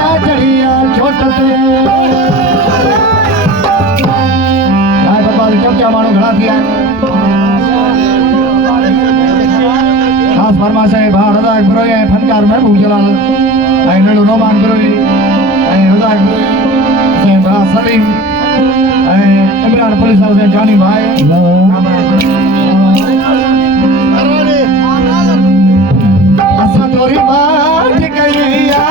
चढ़िया छोटते राय बाबा क्या मानो घड़ा दिया खास फरमाशा है बाहर रजाक बरोई है फनकार महबूब जलाल है नलू रोमान बरोई है रजाक से बा सलीम है इमरान पुलिस हाउस है जानी भाई असा तोरी बात कहिया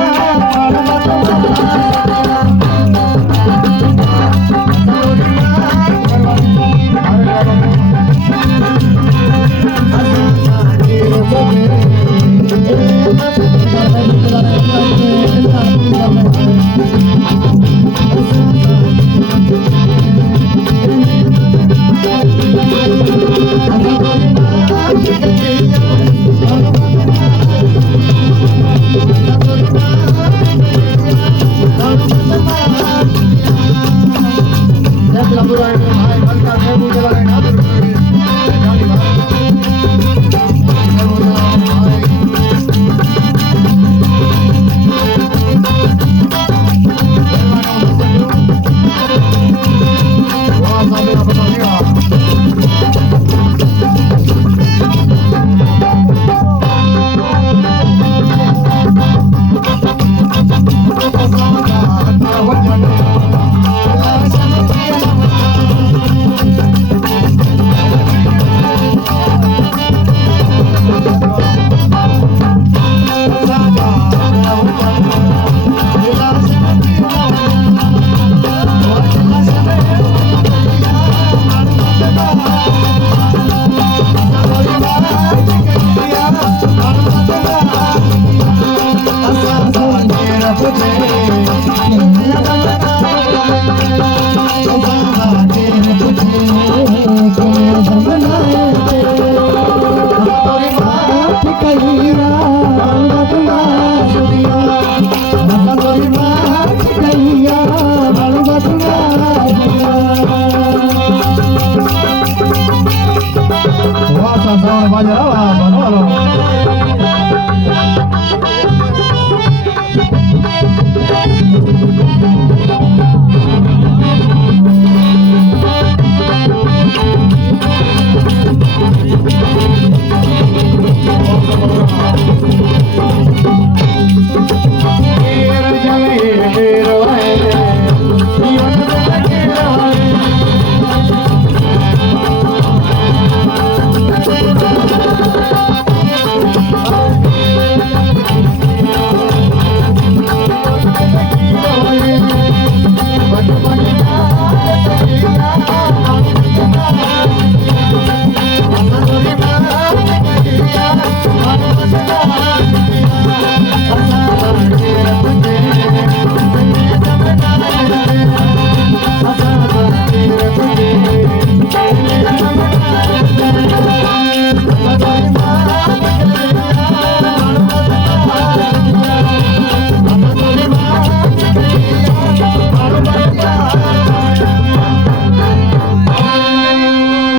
Put